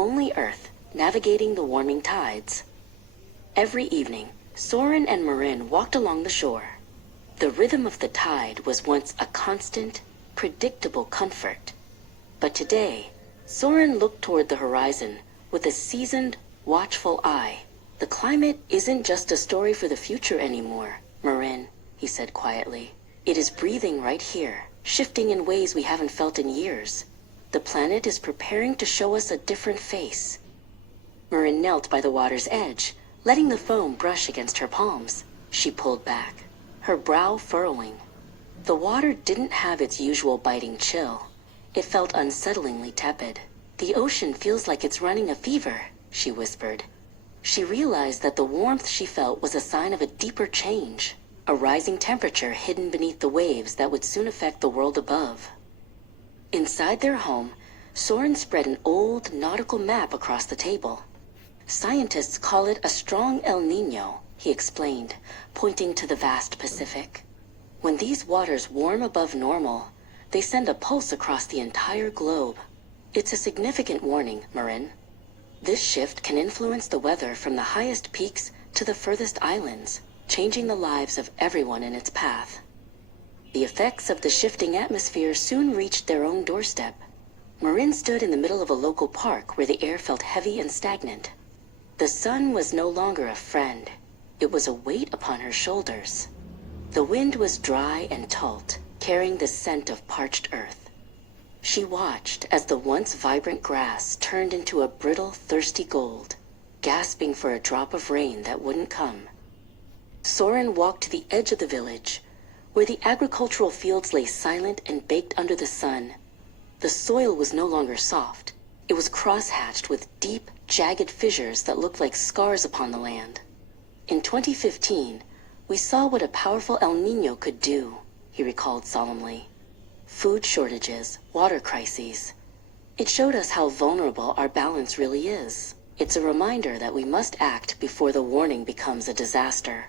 only Earth, navigating the warming tides. Every evening, Soren and Marin walked along the shore. The rhythm of the tide was once a constant, predictable comfort. But today, Soren looked toward the horizon with a seasoned, watchful eye. The climate isn't just a story for the future anymore, Marin, he said quietly. It is breathing right here, shifting in ways we haven't felt in years. The planet is preparing to show us a different face. Marin knelt by the water's edge, letting the foam brush against her palms. She pulled back, her brow furrowing. The water didn't have its usual biting chill. It felt unsettlingly tepid. "The ocean feels like it's running a fever," she whispered. She realized that the warmth she felt was a sign of a deeper change, a rising temperature hidden beneath the waves that would soon affect the world above. Inside their home, Soren spread an old nautical map across the table. "Scientists call it a strong El Niño," he explained, pointing to the vast Pacific. "When these waters warm above normal, they send a pulse across the entire globe. It's a significant warning, Marin. This shift can influence the weather from the highest peaks to the furthest islands, changing the lives of everyone in its path." The effects of the shifting atmosphere soon reached their own doorstep. Marin stood in the middle of a local park where the air felt heavy and stagnant. The sun was no longer a friend. It was a weight upon her shoulders. The wind was dry and taut, carrying the scent of parched earth. She watched as the once vibrant grass turned into a brittle, thirsty gold, gasping for a drop of rain that wouldn't come. Soren walked to the edge of the village, where the agricultural fields lay silent and baked under the sun. The soil was no longer soft. It was cross-hatched with deep, jagged fissures that looked like scars upon the land. "In 2015, we saw what a powerful El Niño could do," he recalled solemnly. "Food shortages, water crises. It showed us how vulnerable our balance really is. It's a reminder that we must act before the warning becomes a disaster."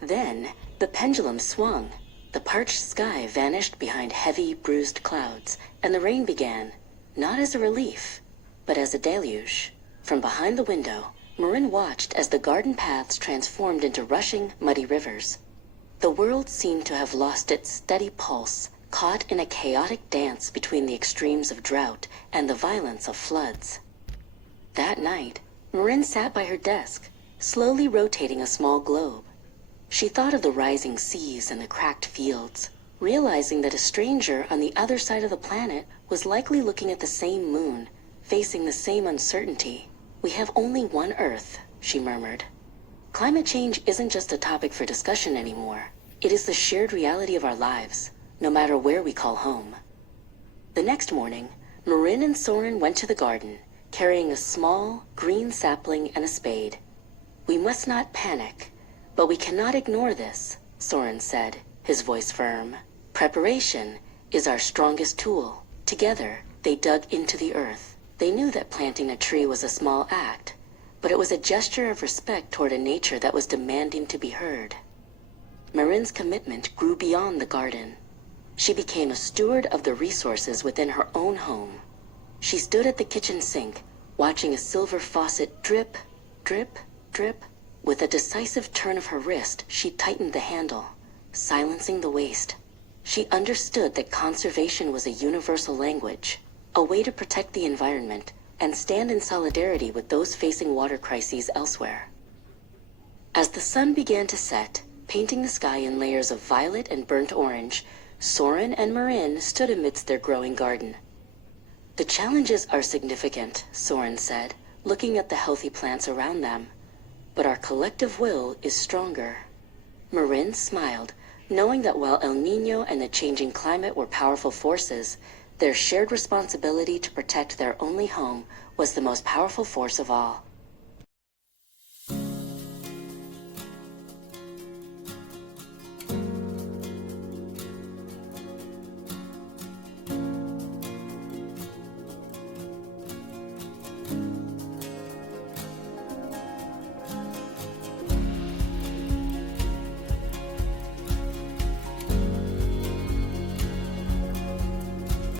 Then, the pendulum swung. The parched sky vanished behind heavy, bruised clouds, and the rain began, not as a relief, but as a deluge. From behind the window, Marin watched as the garden paths transformed into rushing, muddy rivers. The world seemed to have lost its steady pulse, caught in a chaotic dance between the extremes of drought and the violence of floods. That night, Marin sat by her desk, slowly rotating a small globe. She thought of the rising seas and the cracked fields, realizing that a stranger on the other side of the planet was likely looking at the same moon, facing the same uncertainty. "We have only one Earth," she murmured. "Climate change isn't just a topic for discussion anymore. It is the shared reality of our lives, no matter where we call home." The next morning, Marin and Soren went to the garden, carrying a small, green sapling and a spade. "We must not panic, but we cannot ignore this," Soren said, his voice firm. "Preparation is our strongest tool." Together, they dug into the earth. They knew that planting a tree was a small act, but it was a gesture of respect toward a nature that was demanding to be heard. Marin's commitment grew beyond the garden. She became a steward of the resources within her own home. She stood at the kitchen sink, watching a silver faucet drip, drip, drip. With a decisive turn of her wrist, she tightened the handle, silencing the waste. She understood that conservation was a universal language, a way to protect the environment and stand in solidarity with those facing water crises elsewhere. As the sun began to set, painting the sky in layers of violet and burnt orange, Soren and Marin stood amidst their growing garden. "The challenges are significant," Soren said, looking at the healthy plants around them. "But our collective will is stronger." Marin smiled, knowing that while El Niño and the changing climate were powerful forces, their shared responsibility to protect their only home was the most powerful force of all.